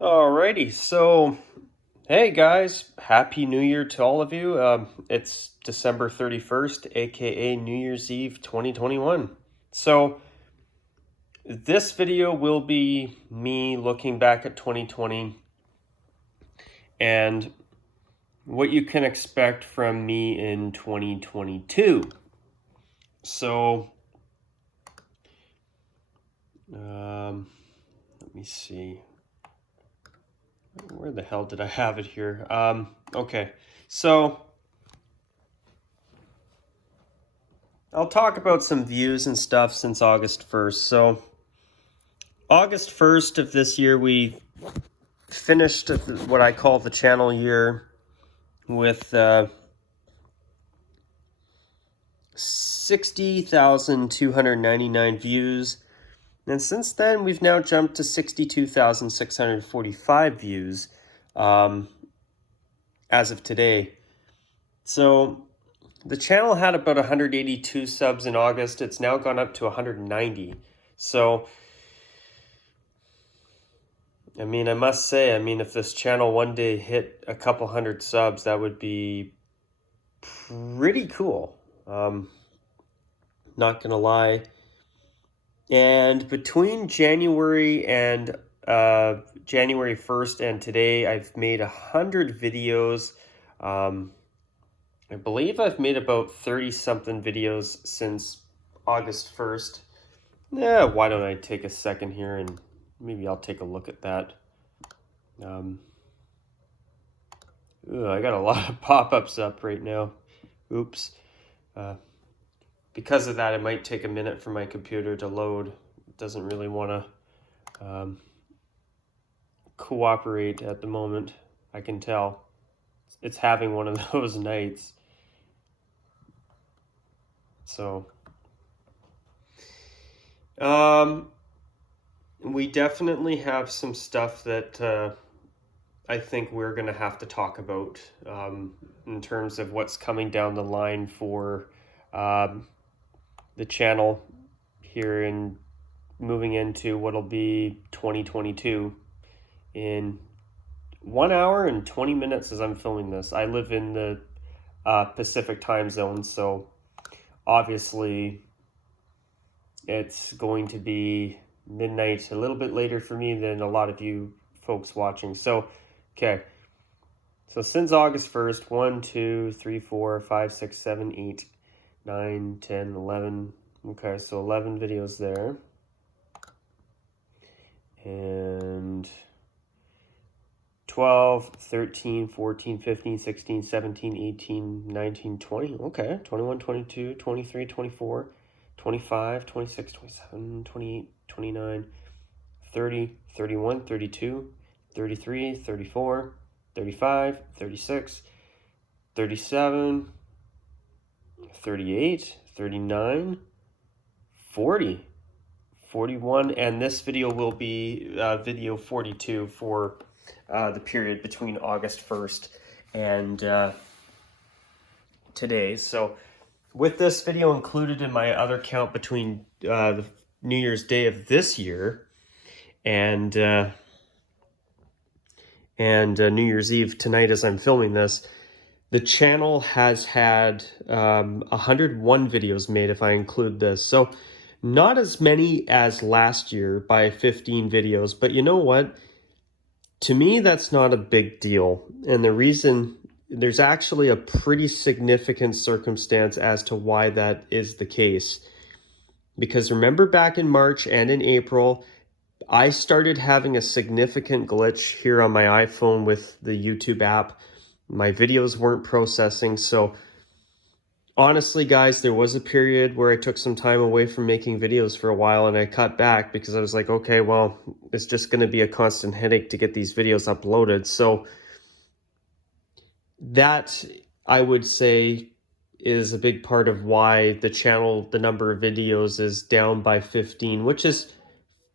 Alrighty, so hey guys, Happy New Year to all of you. It's December 31st, aka New Year's Eve 2021. So, this video will be me looking back at 2020 and what you can expect from me in 2022. So, let me see. Where the hell did I have it here? Okay, so I'll talk about some views and stuff since August 1st. So, August 1st of this year, we finished what I call the channel year with 60,299 views. And since then, we've now jumped to 62,645 views as of today. So, the channel had about 182 subs in August. It's now gone up to 190. So, I mean, I must say, if this channel one day hit a couple hundred subs, that would be pretty cool. Not gonna lie. And between January 1st and today, I've made 100 videos. I believe I've made about 30 something videos since August 1st. Yeah, why don't I take a second here and maybe I'll take a look at that. I got a lot of pop-ups up right now. Oops. Because of that, it might take a minute for my computer to load. It doesn't really want to cooperate at the moment. I can tell. It's having one of those nights. So, we definitely have some stuff that I think we're going to have to talk about in terms of what's coming down the line for the channel here in moving into what'll be 2022 in 1 hour and 20 minutes as I'm filming this. I live in the Pacific time zone, so obviously it's going to be midnight, a little bit later for me than a lot of you folks watching. So, okay. So since August 1st, 1, 2, 3, 4, 5, 6, 7, 8, 9, 10, 11. Okay, so 11 videos there. And 12, 13, 14, 15, 16, 17, 18, 19, 20. Okay, 21, 22, 23, 24, 25, 26, 27, 28, 29, 30, 31, 32, 33, 34, 35, 36, 37, 38, 39, 40, 41, and this video will be video 42 for the period between August 1st and today. So with this video included in my other count between the New Year's Day of this year and New Year's Eve tonight as I'm filming this, the channel has had 101 videos made if I include this. So not as many as last year by 15 videos, but you know what? To me, that's not a big deal. And the reason, there's actually a pretty significant circumstance as to why that is the case. Because remember back in March and in April, I started having a significant glitch here on my iPhone with the YouTube app. My videos weren't processing. So honestly, guys, there was a period where I took some time away from making videos for a while and I cut back because I was like, okay, well, it's just going to be a constant headache to get these videos uploaded. So that, I would say, is a big part of why the channel, the number of videos is down by 15, which is,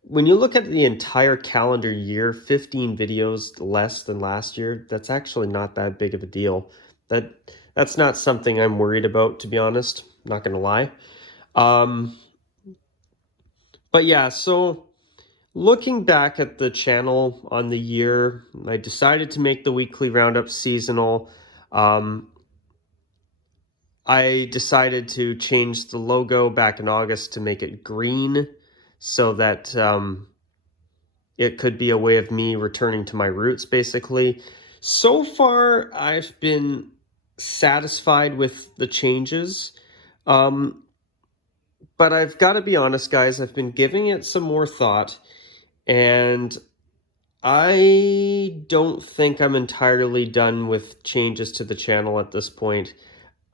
when you look at the entire calendar year, 15 videos less than last year, that's actually not that big of a deal. That's not something I'm worried about, to be honest. Not going to lie. But yeah, so looking back at the channel on the year, I decided to make the weekly roundup seasonal. I decided to change the logo back in August to make it green so that it could be a way of me returning to my roots, basically. So far, I've been satisfied with the changes. Um, but I've got to be honest, guys, I've been giving it some more thought, and I don't think I'm entirely done with changes to the channel at this point.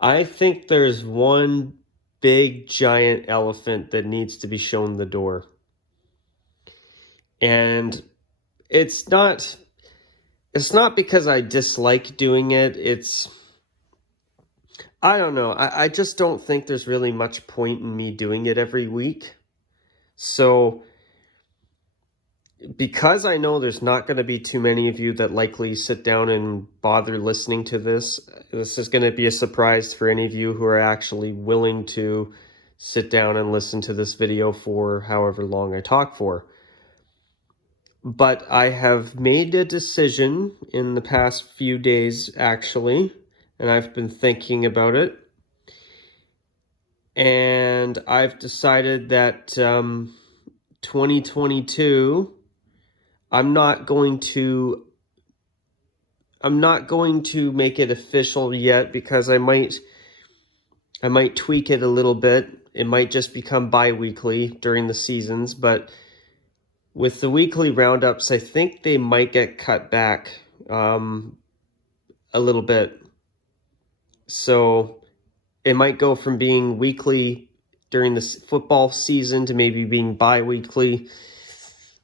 I think there's one big giant elephant that needs to be shown the door. And it's not because I dislike doing it. I don't know. I just don't think there's really much point in me doing it every week. So because I know there's not going to be too many of you that likely sit down and bother listening to this is going to be a surprise for any of you who are actually willing to sit down and listen to this video for however long I talk for. But I have made a decision in the past few days, actually, and I've been thinking about it. And I've decided that 2022, I'm not going to make it official yet because I might tweak it a little bit. It might just become bi-weekly during the seasons, but with the weekly roundups, I think they might get cut back a little bit. So it might go from being weekly during the football season to maybe being bi-weekly.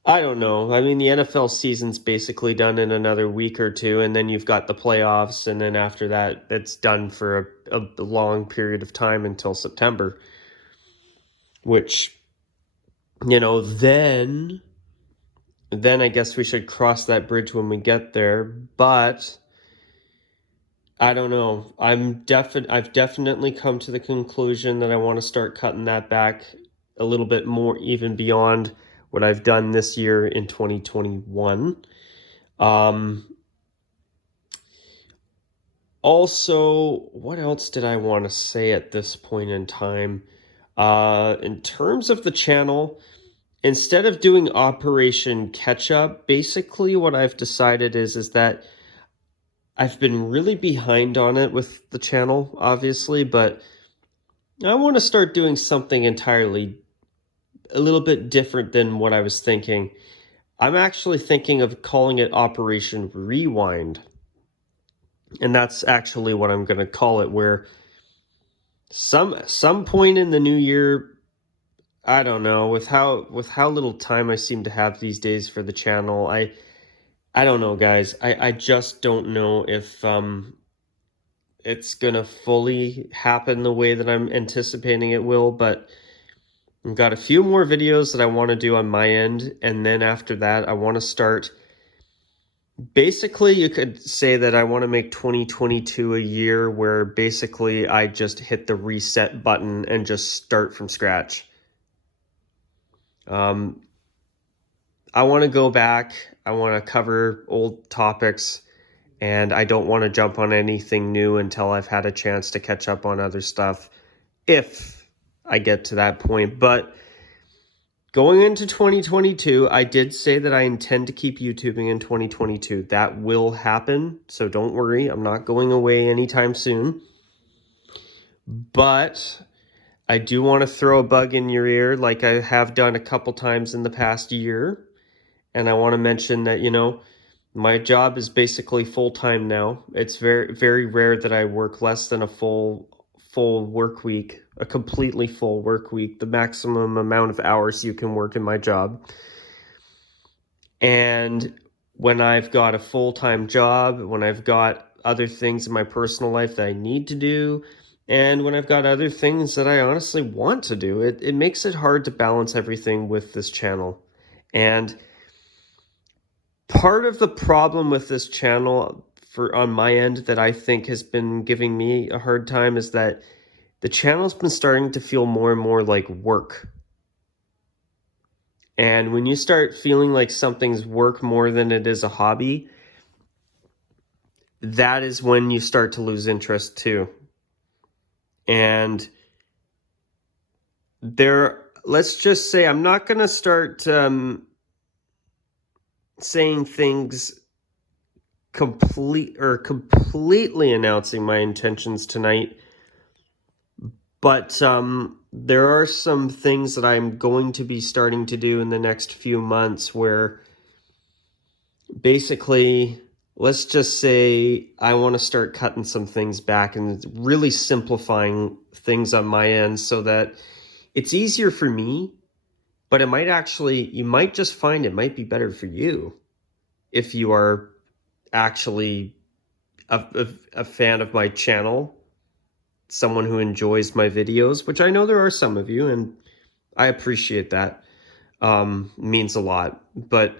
I don't know. I mean, the NFL season's basically done in another week or two, and then you've got the playoffs, and then after that, it's done for a long period of time until September, which, then I guess we should cross that bridge when we get there. But I don't know. I've definitely come to the conclusion that I want to start cutting that back a little bit more, even beyond what I've done this year in 2021. Also, what else did I want to say at this point in time? In terms of the channel, instead of doing Operation Catch Up, basically what I've decided is that I've been really behind on it with the channel, obviously, but I want to start doing something entirely a little bit different than what I was thinking. I'm actually thinking of calling it Operation Rewind. And that's actually what I'm going to call it, where some point in the new year, I don't know, with how little time I seem to have these days for the channel, I don't know, guys. I just don't know if it's gonna fully happen the way that I'm anticipating it will, but I've got a few more videos that I want to do on my end, and then after that I want to start. Basically, you could say that I want to make 2022 a year where basically I just hit the reset button and just start from scratch. I want to go back. I want to cover old topics, and I don't want to jump on anything new until I've had a chance to catch up on other stuff, if I get to that point. But going into 2022, I did say that I intend to keep YouTubing in 2022. That will happen, so don't worry. I'm not going away anytime soon. But I do want to throw a bug in your ear like I have done a couple times in the past year. And I want to mention that, my job is basically full-time now. It's very, very rare that I work less than a full work week, a completely full work week, the maximum amount of hours you can work in my job. And when I've got a full-time job, when I've got other things in my personal life that I need to do, and when I've got other things that I honestly want to do, it makes it hard to balance everything with this channel. And part of the problem with this channel on my end that I think has been giving me a hard time is that the channel's been starting to feel more and more like work. And when you start feeling like something's work more than it is a hobby, that is when you start to lose interest too. And let's just say, I'm not going to start saying things completely announcing my intentions tonight, but there are some things that I'm going to be starting to do in the next few months where basically, let's just say I want to start cutting some things back and really simplifying things on my end so that it's easier for me, but you might just find it might be better for you if you are actually a fan of my channel, someone who enjoys my videos, which I know there are some of you, and I appreciate that. Means a lot. But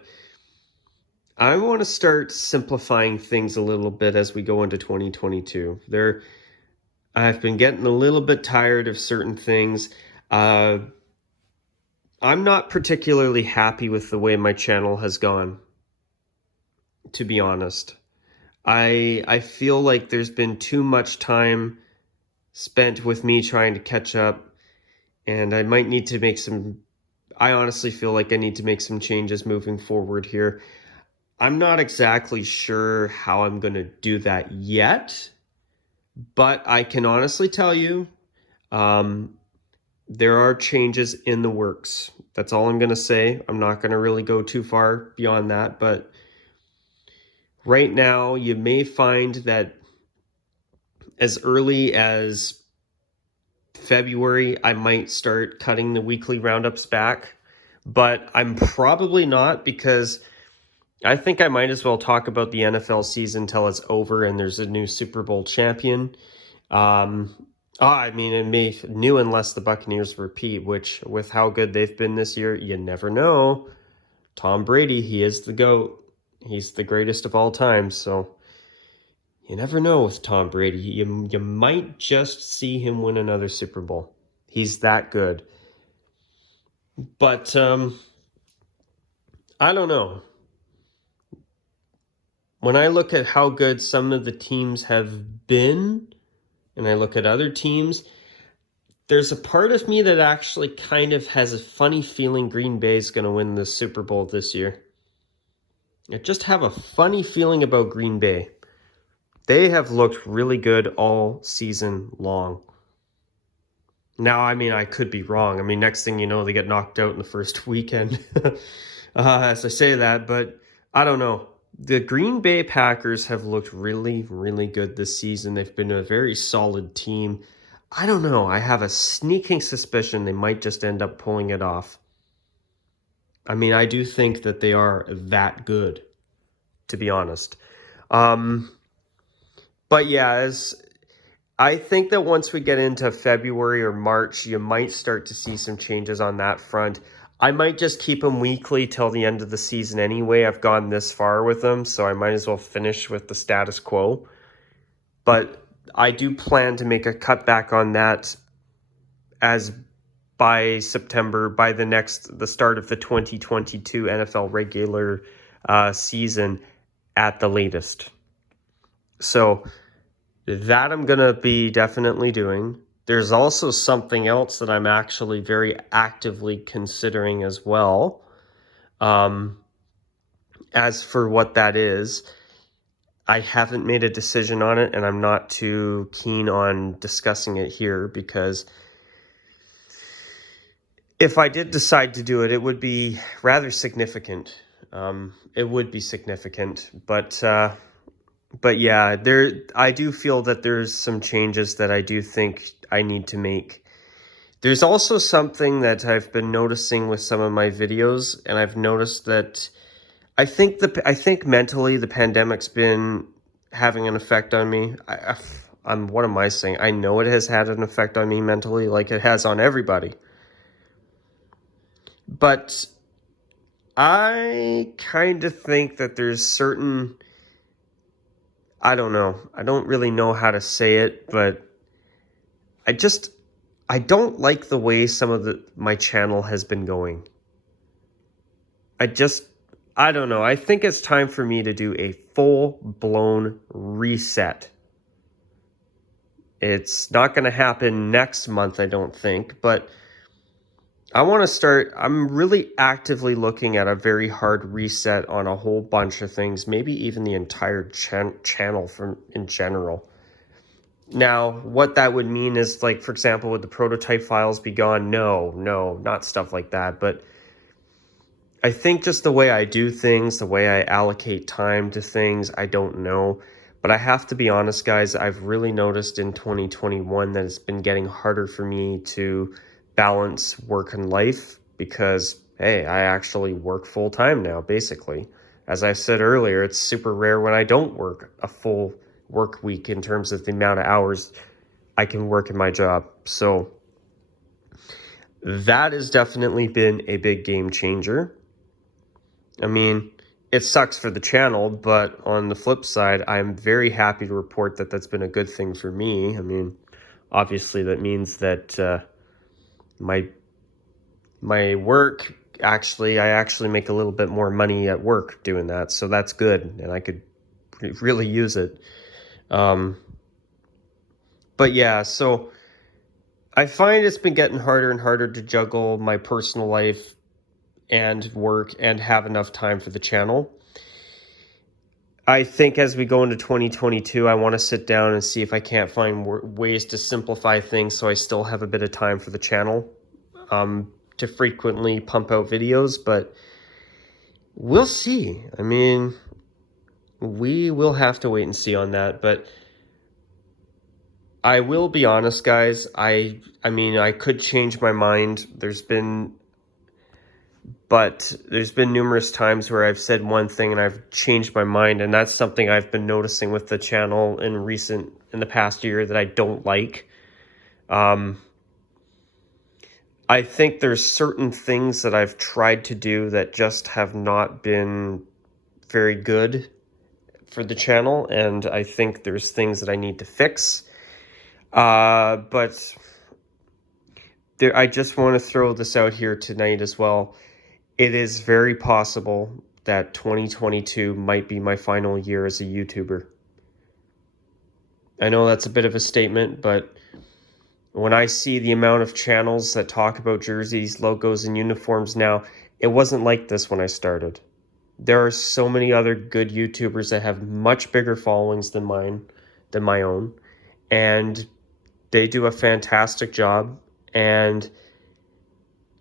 I want to start simplifying things a little bit as we go into 2022. I've been getting a little bit tired of certain things. I'm not particularly happy with the way my channel has gone, to be honest. I feel like there's been too much time spent with me trying to catch up, and I might need to make I honestly feel like I need to make some changes moving forward here. I'm not exactly sure how I'm going to do that yet, but I can honestly tell you there are changes in the works. That's all I'm going to say. I'm not going to really go too far beyond that, but right now you may find that as early as February, I might start cutting the weekly roundups back, but I'm probably not, because I think I might as well talk about the NFL season till it's over and there's a new Super Bowl champion. I mean, it may new unless the Buccaneers repeat, which with how good they've been this year, you never know. Tom Brady, he is the GOAT. He's the greatest of all time, so you never know with Tom Brady. You might just see him win another Super Bowl. He's that good. But I don't know. When I look at how good some of the teams have been, and I look at other teams, there's a part of me that actually kind of has a funny feeling Green Bay is going to win the Super Bowl this year. I just have a funny feeling about Green Bay. They have looked really good all season long. Now, I mean, I could be wrong. I mean, next thing you know, they get knocked out in the first weekend, as I say that, but I don't know. The Green Bay Packers have looked really, really good this season. They've been a very solid team. I don't know. I have a sneaking suspicion they might just end up pulling it off. I mean, I do think that they are that good, to be honest. But yeah, I think that once we get into February or March, you might start to see some changes on that front. I might just keep them weekly till the end of the season anyway. I've gone this far with them, so I might as well finish with the status quo. But I do plan to make a cutback on that as by September, by the start of the 2022 NFL regular season at the latest. So that I'm going to be definitely doing. There's also something else that I'm actually very actively considering as well. As for what that is, I haven't made a decision on it, and I'm not too keen on discussing it here, because if I did decide to do it, it would be rather significant. It would be significant, but yeah, I do feel that there's some changes that I do think I need to make. There's also something that I've been noticing with some of my videos, and I've noticed that I think mentally the pandemic's been having an effect on me. What am I saying? I know it has had an effect on me mentally, like it has on everybody. But I kind of think that there's certain, I don't know. I don't really know how to say it, but I don't like the way some of my channel has been going. I just, I don't know. I think it's time for me to do a full-blown reset. It's not going to happen next month, I don't think, but I want to start. I'm really actively looking at a very hard reset on a whole bunch of things, maybe even the entire channel from in general. Now, what that would mean is, like, for example, would the prototype files be gone? No, not stuff like that. But I think just the way I do things, the way I allocate time to things, I don't know. But I have to be honest, guys, I've really noticed in 2021 that it's been getting harder for me to balance work and life because, hey, I actually work full time now, basically. As I said earlier, it's super rare when I don't work a full work week in terms of the amount of hours I can work in my job. So that has definitely been a big game changer. I mean, it sucks for the channel, but on the flip side, I'm very happy to report that that's been a good thing for me. I mean, obviously that means that my work, actually, I actually make a little bit more money at work doing that, so that's good, and I could really use it. But yeah, so I find it's been getting harder and harder to juggle my personal life and work and have enough time for the channel. I think as we go into 2022, I want to sit down and see if I can't find ways to simplify things so I still have a bit of time for the channel to frequently pump out videos, but we'll see. I mean, we will have to wait and see on that, but I will be honest, guys. I mean, I could change my mind. But there's been numerous times where I've said one thing and I've changed my mind, and that's something I've been noticing with the channel in the past year that I don't like. I think there's certain things that I've tried to do that just have not been very good for the channel, and I think there's things that I need to fix. But I just want to throw this out here tonight as well. It is very possible that 2022 might be my final year as a YouTuber. I know that's a bit of a statement, but when I see the amount of channels that talk about jerseys, logos, and uniforms now, it wasn't like this when I started. There are so many other good YouTubers that have much bigger followings than my own, and they do a fantastic job. And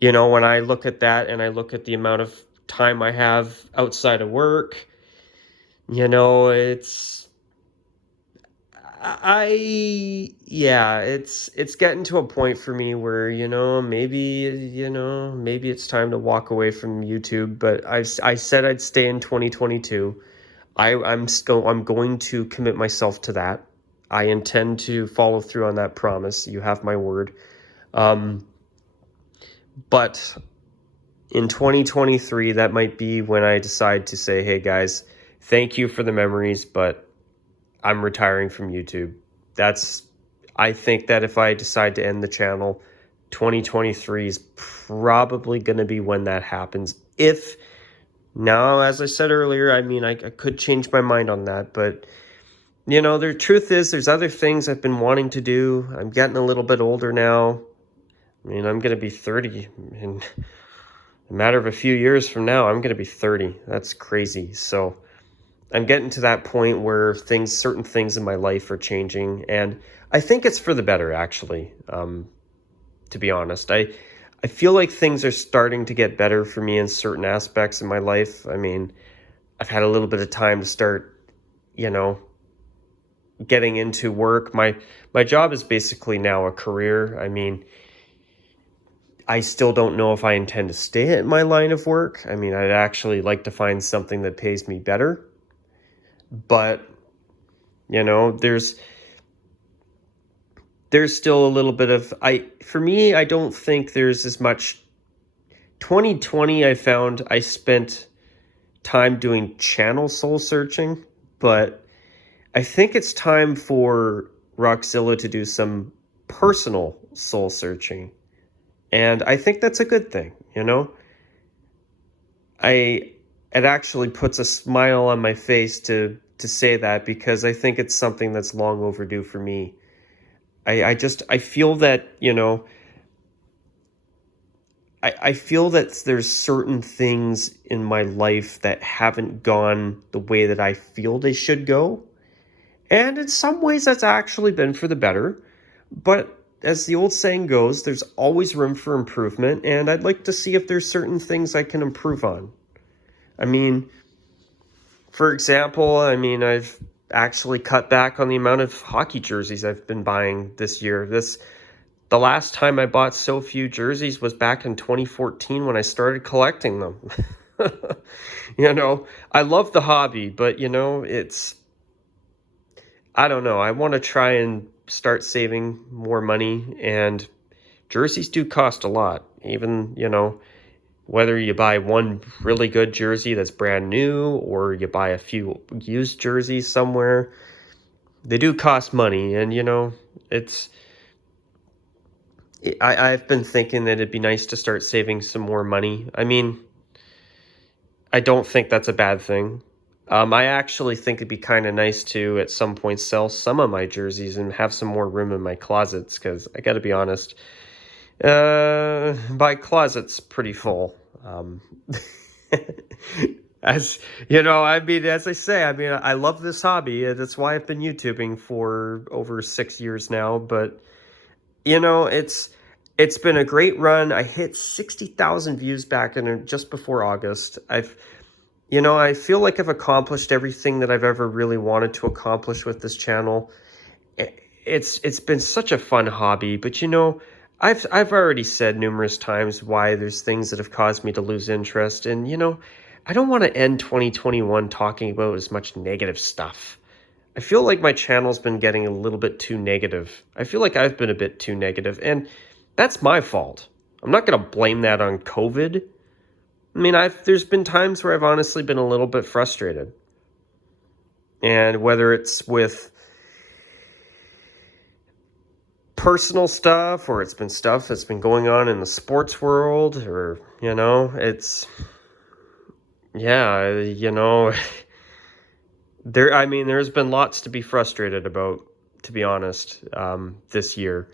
you know, when I look at that and I look at the amount of time I have outside of work, you know, it's getting to a point for me where, maybe it's time to walk away from YouTube, but I said I'd stay in 2022. I'm going to commit myself to that. I intend to follow through on that promise. You have my word. But in 2023, that might be when I decide to say, hey guys, thank you for the memories, but I'm retiring from YouTube. I think that if I decide to end the channel, 2023 is probably going to be when that happens. Now, as I said earlier, I mean, I could change my mind on that, but the truth is there's other things I've been wanting to do. I'm getting a little bit older now. I mean, I'm going to be 30 in a matter of a few years from now. I'm going to be 30. That's crazy. So I'm getting to that point where certain things in my life are changing, and I think it's for the better, actually. To be honest, I feel like things are starting to get better for me in certain aspects of my life. I mean, I've had a little bit of time to start, getting into work. My job is basically now a career. I mean, I still don't know if I intend to stay in my line of work. I mean, I'd actually like to find something that pays me better. But, there's still a little bit of, for me, I don't think there's as much. 2020, I found I spent time doing channel soul searching, but I think it's time for Rockzilla to do some personal soul searching. And I think that's a good thing, I it actually puts a smile on my face to say that, because I think it's something that's long overdue for me. I feel that, I feel that there's certain things in my life that haven't gone the way that I feel they should go. And in some ways, that's actually been for the better. But as the old saying goes, there's always room for improvement. And I'd like to see if there's certain things I can improve on. I mean, for example, I've actually cut back on the amount of hockey jerseys I've been buying this year. The last time I bought so few jerseys was back in 2014 when I started collecting them. I love the hobby, but I don't know. I want to try and start saving more money, and jerseys do cost a lot. Even, whether you buy one really good jersey that's brand new or you buy a few used jerseys somewhere, they do cost money. And, it's I've been thinking that it'd be nice to start saving some more money. I mean, I don't think that's a bad thing. I actually think it'd be kind of nice to, at some point, sell some of my jerseys and have some more room in my closets, because I got to be honest, my closet's pretty full. As as I say, I love this hobby. That's why I've been YouTubing for over 6 years now. But it's been a great run. I hit 60,000 views back in just before August. I feel like I've accomplished everything that I've ever really wanted to accomplish with this channel. It's been such a fun hobby, but I've already said numerous times why there's things that have caused me to lose interest, and I don't want to end 2021 talking about as much negative stuff. I feel like my channel's been getting a little bit too negative. I feel like I've been a bit too negative, and that's my fault. I'm not going to blame that on COVID. There's been times where I've honestly been a little bit frustrated. And whether it's with personal stuff, or it's been stuff that's been going on in the sports world, or, there's been lots to be frustrated about, to be honest, this year.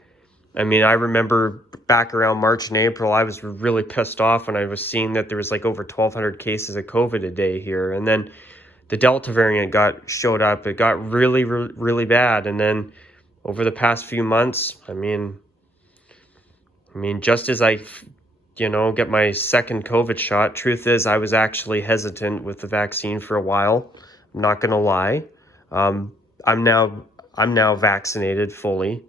I remember back around March and April, I was really pissed off when I was seeing that there was like over 1,200 cases of COVID a day here. And then the Delta variant showed up. It got really, really, really bad. And then over the past few months, just as I, get my second COVID shot, truth is I was actually hesitant with the vaccine for a while. I'm not going to lie. I'm now vaccinated fully.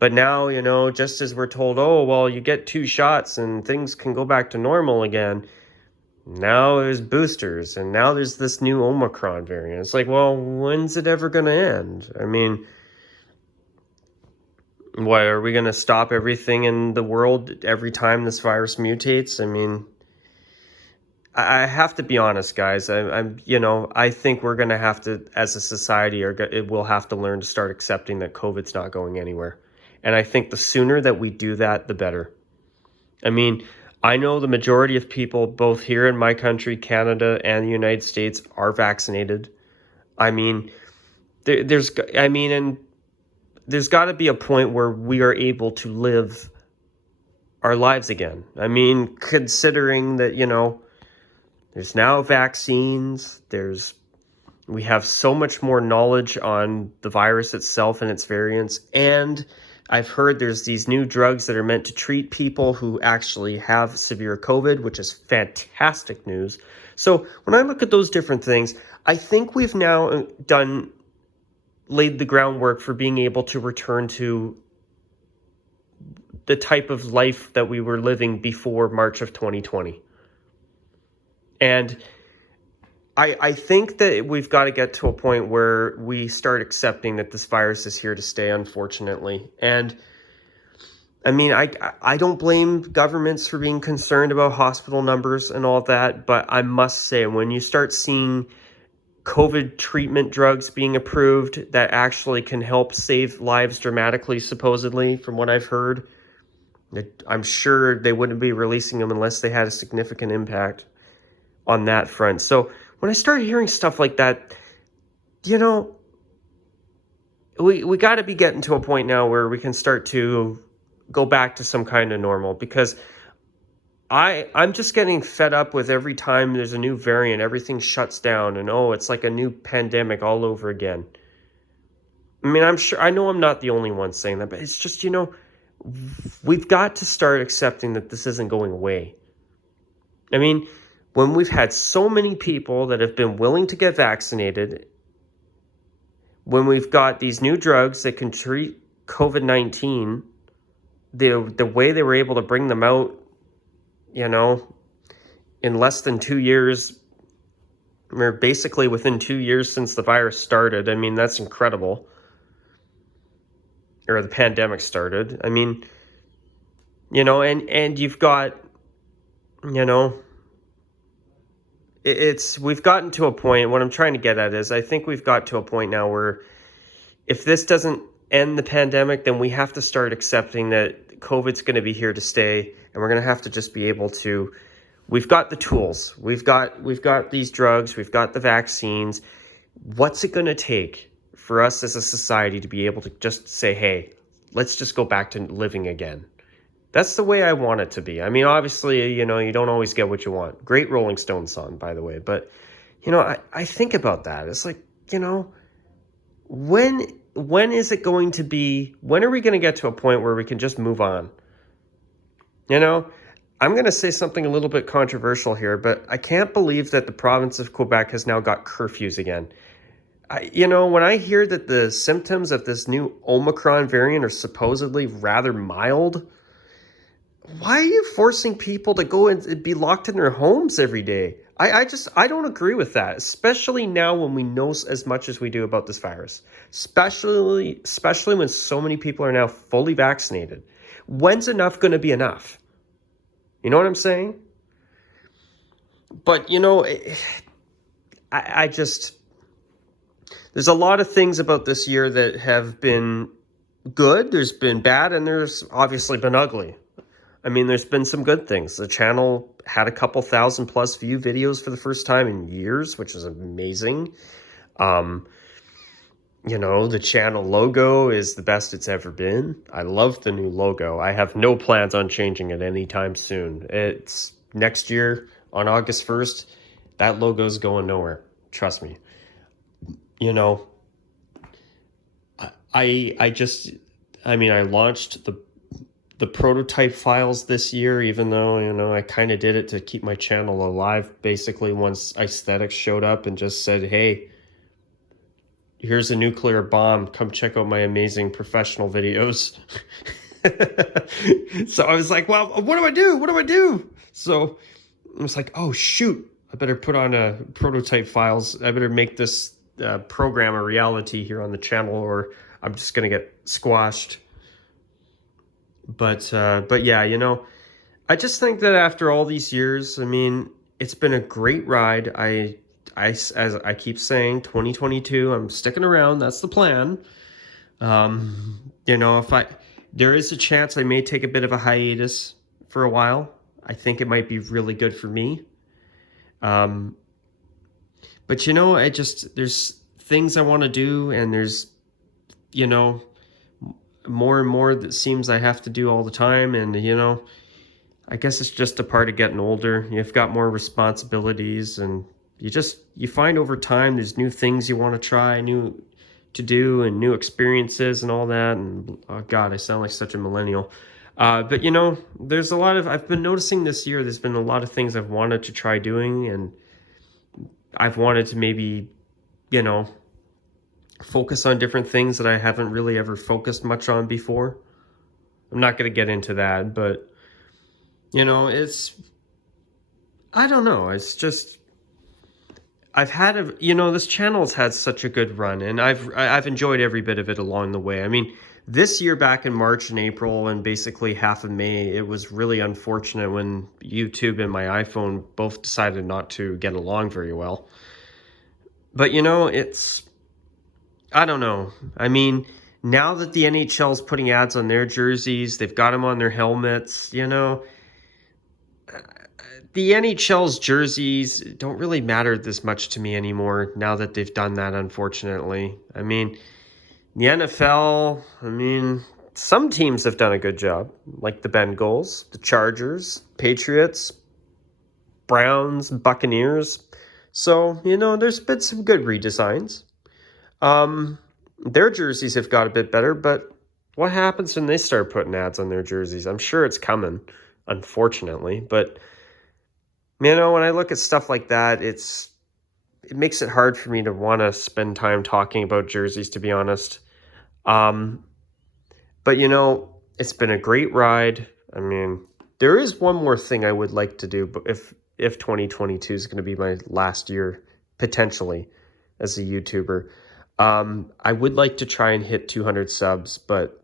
But now, just as we're told, oh, well, you get 2 shots and things can go back to normal again. Now there's boosters, and now there's this new Omicron variant. It's like, well, when's it ever going to end? What, are we going to stop everything in the world every time this virus mutates? I have to be honest, guys. I think we're going to have to, as a society, we'll have to learn to start accepting that COVID's not going anywhere. And I think the sooner that we do that, the better. I know the majority of people, both here in my country, Canada, and the United States, are vaccinated. And there's got to be a point where we are able to live our lives again. Considering that, there's now vaccines, we have so much more knowledge on the virus itself and its variants, and I've heard there's these new drugs that are meant to treat people who actually have severe COVID, which is fantastic news. So when I look at those different things, I think we've now laid the groundwork for being able to return to the type of life that we were living before March of 2020. And I think that we've got to get to a point where we start accepting that this virus is here to stay, unfortunately. And I don't blame governments for being concerned about hospital numbers and all that, but I must say, when you start seeing COVID treatment drugs being approved that actually can help save lives dramatically, supposedly, from what I've heard, I'm sure they wouldn't be releasing them unless they had a significant impact. on that front. So when I start hearing stuff like that, you know, we got to be getting to a point now where we can start to go back to some kind of normal, because I'm just getting fed up with every time there's a new variant, everything shuts down, and oh, it's like a new pandemic all over again. I mean, I know I'm not the only one saying that, but it's just, we've got to start accepting that this isn't going away. I mean, when we've had so many people that have been willing to get vaccinated, when we've got these new drugs that can treat COVID-19, the way they were able to bring them out, in less than 2 years, or basically within 2 years since the virus started. I mean, that's incredible. Or the pandemic started. I mean, and you've got, we've gotten to a point, what I'm trying to get at is, I think we've got to a point now where if this doesn't end the pandemic, then we have to start accepting that COVID's going to be here to stay, and we're going to have to just be able to, we've got the tools, we've got these drugs, we've got the vaccines. What's it going to take for us as a society to be able to just say, hey, let's just go back to living again? That's the way I want it to be. I mean, obviously, you don't always get what you want. Great Rolling Stones song, by the way. But, I think about that. It's like, when is it going to be, when are we going to get to a point where we can just move on? I'm going to say something a little bit controversial here, but I can't believe that the province of Quebec has now got curfews again. When I hear that the symptoms of this new Omicron variant are supposedly rather mild, why are you forcing people to go and be locked in their homes every day? I don't agree with that, especially now when we know as much as we do about this virus, especially when so many people are now fully vaccinated. When's enough going to be enough? You know what I'm saying? But, I just, there's a lot of things about this year that have been good, there's been bad, and there's obviously been ugly. I mean, there's been some good things. The channel had a couple thousand plus view videos for the first time in years, which is amazing. The channel logo is the best it's ever been. I love the new logo. I have no plans on changing it anytime soon. It's next year on August 1st. That logo's going nowhere. Trust me. I launched the prototype files this year, even though, I kind of did it to keep my channel alive. Basically, once Aesthetics showed up and just said, hey, here's a nuclear bomb, come check out my amazing professional videos. So I was like, well, what do I do? So I was like, oh, shoot, I better put on a prototype files. I better make this program a reality here on the channel, or I'm just going to get squashed. But yeah, I just think that after all these years, I mean, it's been a great ride. As I keep saying, 2022, I'm sticking around. That's the plan. There is a chance I may take a bit of a hiatus for a while. I think it might be really good for me. But there's things I want to do, and there's, more and more that seems I have to do all the time. And, I guess it's just a part of getting older. You've got more responsibilities, and you find over time there's new things you want to try, new to do, and new experiences and all that. And oh God, I sound like such a millennial. But there's a lot of, I've been noticing this year, there's been a lot of things I've wanted to try doing, and I've wanted to maybe, focus on different things that I haven't really ever focused much on before. I'm not going to get into that, but I don't know. It's just, this channel's had such a good run, and I've enjoyed every bit of it along the way. I mean, this year back in March and April and basically half of May, it was really unfortunate when YouTube and my iPhone both decided not to get along very well. But I don't know. I mean, now that the NHL's putting ads on their jerseys, they've got them on their helmets, the NHL's jerseys don't really matter this much to me anymore now that they've done that, unfortunately. I mean, the NFL, I mean, some teams have done a good job, like the Bengals, the Chargers, Patriots, Browns, Buccaneers. So, there's been some good redesigns. Their jerseys have got a bit better, but what happens when they start putting ads on their jerseys? I'm sure it's coming, unfortunately. But, when I look at stuff like that, it makes it hard for me to want to spend time talking about jerseys, to be honest. But, it's been a great ride. I mean, there is one more thing I would like to do, but if 2022 is going to be my last year, potentially, as a YouTuber, I would like to try and hit 200 subs, but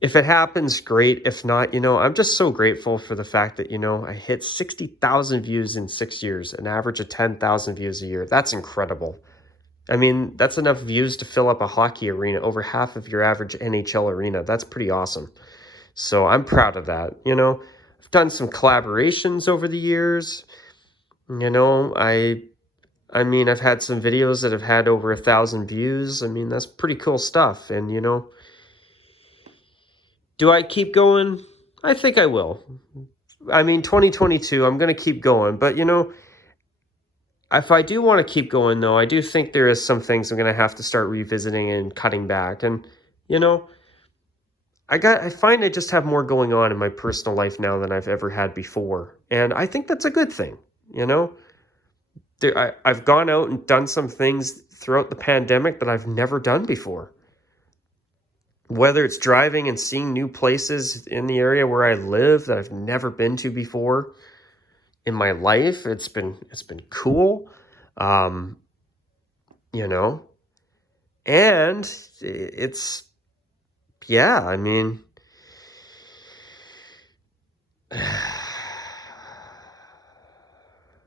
if it happens, great. If not, I'm just so grateful for the fact that, I hit 60,000 views in 6 years, an average of 10,000 views a year. That's incredible. I mean, that's enough views to fill up a hockey arena, over half of your average NHL arena. That's pretty awesome. So I'm proud of that. I've done some collaborations over the years. I mean, I've had some videos that have had over 1,000 views. I mean, that's pretty cool stuff. And, do I keep going? I think I will. I mean, 2022, I'm going to keep going. But, if I do want to keep going, though, I do think there is some things I'm going to have to start revisiting and cutting back. And, I find I just have more going on in my personal life now than I've ever had before. And I think that's a good thing, I've gone out and done some things throughout the pandemic that I've never done before. Whether it's driving and seeing new places in the area where I live that I've never been to before in my life, it's been cool, and it's, yeah, I mean,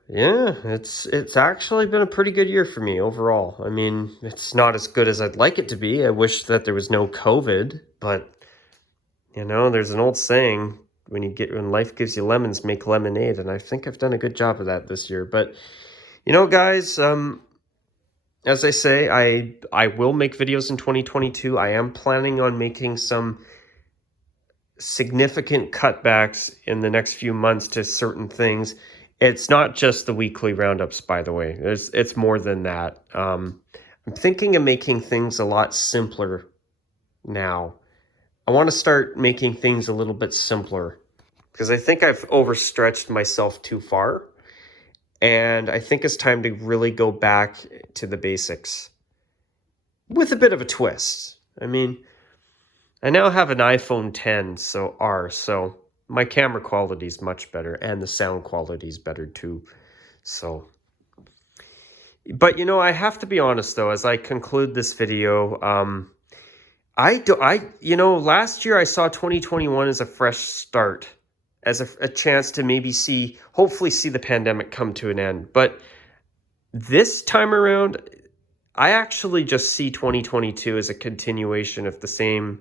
yeah, it's actually been a pretty good year for me overall. I mean, it's not as good as I'd like it to be. I wish that there was no COVID, but there's an old saying, when life gives you lemons, make lemonade, and I think I've done a good job of that this year. But guys, as I say, I will make videos in 2022. I am planning on making some significant cutbacks in the next few months to certain things. It's not just the weekly roundups, by the way. It's more than that. I'm thinking of making things a lot simpler now. I want to start making things a little bit simpler because I think I've overstretched myself too far. And I think it's time to really go back to the basics with a bit of a twist. I mean, I now have an iPhone 10, so my camera quality is much better, and the sound quality is better too. So, but I have to be honest though, as I conclude this video, last year I saw 2021 as a fresh start, as a chance to maybe hopefully see the pandemic come to an end. But this time around, I actually just see 2022 as a continuation of the same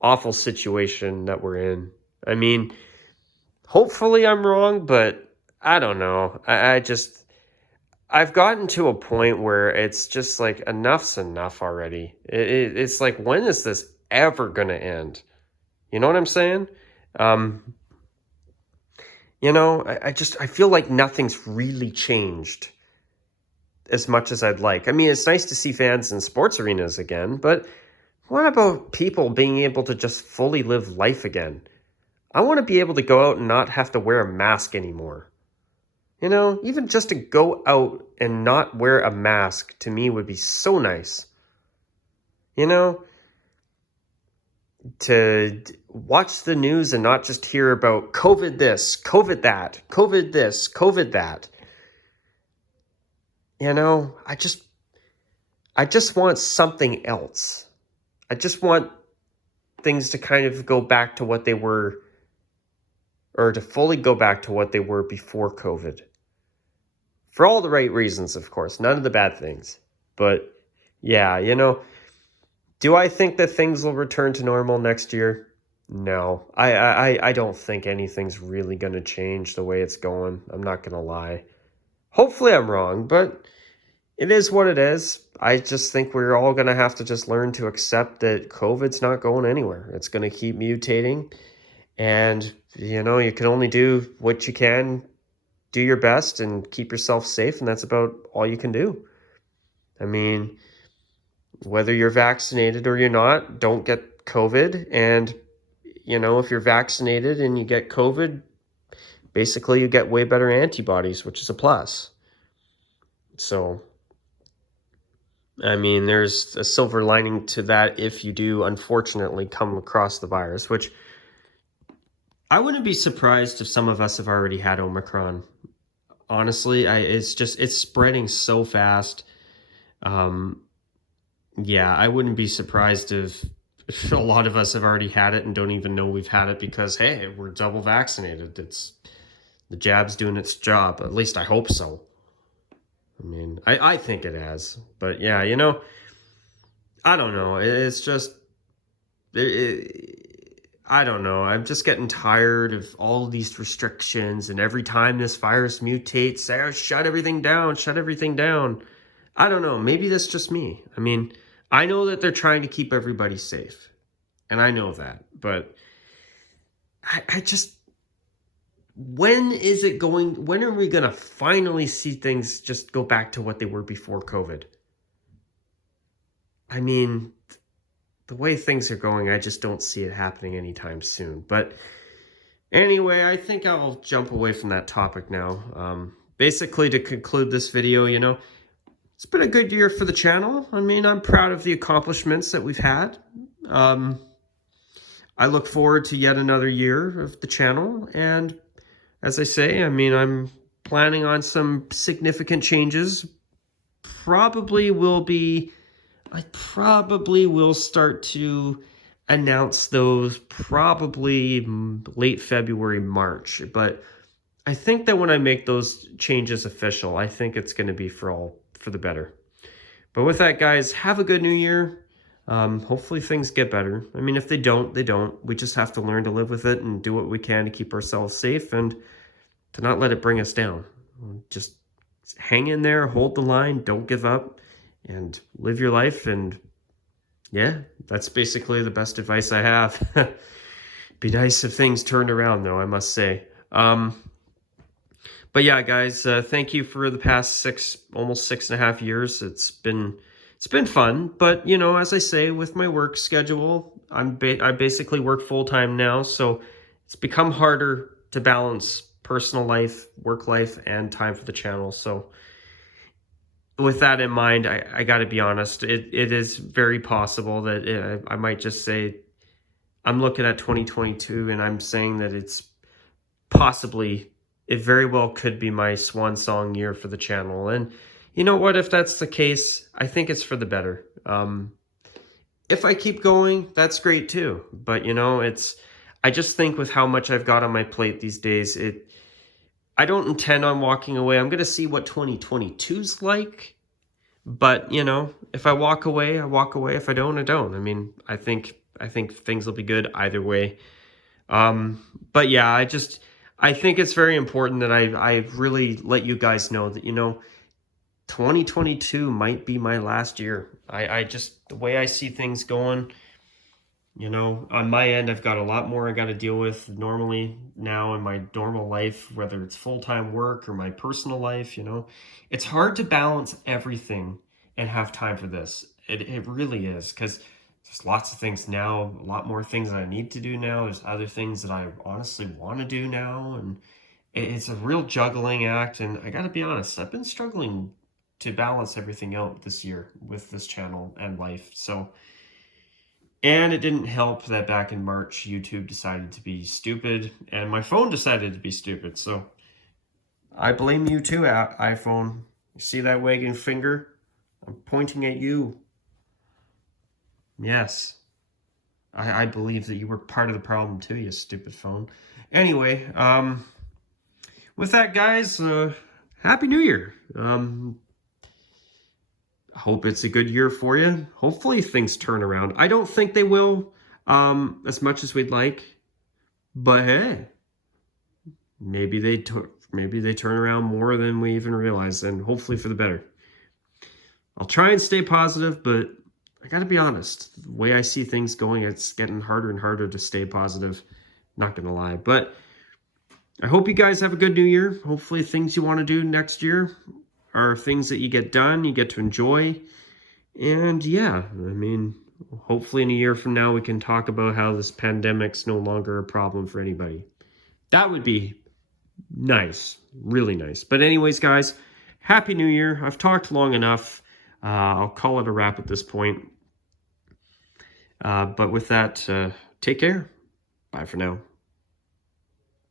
awful situation that we're in. I mean, hopefully I'm wrong, but I don't know. I've gotten to a point where it's just like, enough's enough already. It's like, when is this ever going to end? You know what I'm saying? I feel like nothing's really changed as much as I'd like. I mean, it's nice to see fans in sports arenas again, but what about people being able to just fully live life again? I want to be able to go out and not have to wear a mask anymore. Even just to go out and not wear a mask, to me, would be so nice. To watch the news and not just hear about COVID this, COVID that, COVID this, COVID that. I just want something else. I just want things to kind of go back to what they were, or to fully go back to what they were before COVID. For all the right reasons, of course, none of the bad things. But yeah, do I think that things will return to normal next year? No, I don't think anything's really going to change the way it's going. I'm not going to lie. Hopefully I'm wrong, but it is what it is. I just think we're all going to have to just learn to accept that COVID's not going anywhere. It's going to keep mutating. And, you can only do what you can, do your best, and keep yourself safe. And that's about all you can do. I mean, whether you're vaccinated or you're not, don't get COVID. And, if you're vaccinated and you get COVID, basically you get way better antibodies, which is a plus. So, I mean, there's a silver lining to that if you do unfortunately come across the virus, which I wouldn't be surprised if some of us have already had Omicron. Honestly, it's spreading so fast. Um, yeah, I wouldn't be surprised if a lot of us have already had it and don't even know we've had it because, hey, we're double vaccinated. The jab's doing its job. At least I hope so. I mean, I think it has. But yeah, I don't know. It's just, I don't know. I'm just getting tired of all these restrictions. And every time this virus mutates, they shut everything down, shut everything down. I don't know. Maybe that's just me. I mean, I know that they're trying to keep everybody safe. And I know that. But I just, when are we going to finally see things just go back to what they were before COVID? I mean, the way things are going, I just don't see it happening anytime soon. But anyway, I think I'll jump away from that topic now. Basically, to conclude this video, it's been a good year for the channel. I mean, I'm proud of the accomplishments that we've had. I look forward to yet another year of the channel. And as I say, I mean, I'm planning on some significant changes. I probably will start to announce those probably late February, March. But I think that when I make those changes official, I think it's going to be for the better. But with that, guys, have a good new year. Hopefully things get better. I mean, if they don't, they don't. We just have to learn to live with it and do what we can to keep ourselves safe and to not let it bring us down. Just hang in there, hold the line, don't give up, and live your life. And yeah, that's basically the best advice I have. Be nice if things turned around, though, I must say. But yeah, guys, thank you for the past almost 6.5 years. It's been fun, but as I say, with my work schedule, I basically work full-time now, so it's become harder to balance personal life, work life, and time for the channel. So with that in mind, I got to be honest, it is very possible that I might just say, I'm looking at 2022 and I'm saying that it very well could be my swan song year for the channel. And you know what, if that's the case, I think it's for the better. If I keep going, that's great too. But I just think with how much I've got on my plate these days, I don't intend on walking away. I'm going to see what 2022's like. But, if I walk away, I walk away. If I don't, I don't. I mean, I think things will be good either way. But yeah, I think it's very important that I really let you guys know that, 2022 might be my last year. I just, the way I see things going, on my end, I've got a lot more I got to deal with normally now in my normal life, whether it's full-time work or my personal life, It's hard to balance everything and have time for this. It really is, because there's lots of things now, a lot more things that I need to do now. There's other things that I honestly want to do now, and it's a real juggling act. And I got to be honest, I've been struggling to balance everything out this year with this channel and life. So, and it didn't help that back in March, YouTube decided to be stupid and my phone decided to be stupid. So I blame you too, iPhone. You see that wagging finger? I'm pointing at you. Yes. I believe that you were part of the problem too, you stupid phone. Anyway, with that, guys, Happy New Year. I hope it's a good year for you. Hopefully things turn around. I don't think they will. as much as we'd like. But hey, maybe they turn around more than we even realize, and hopefully for the better. I'll try and stay positive, but I gotta be honest. The way I see things going, it's getting harder and harder to stay positive. Not gonna lie. But I hope you guys have a good new year. Hopefully things you want to do next year are things that you get done, you get to enjoy. And yeah, I mean, hopefully in a year from now we can talk about how this pandemic's no longer a problem for anybody. That would be nice, really nice. But anyways, guys, Happy New Year. I've talked long enough. I'll call it a wrap at this point. But with that, take care. Bye for now.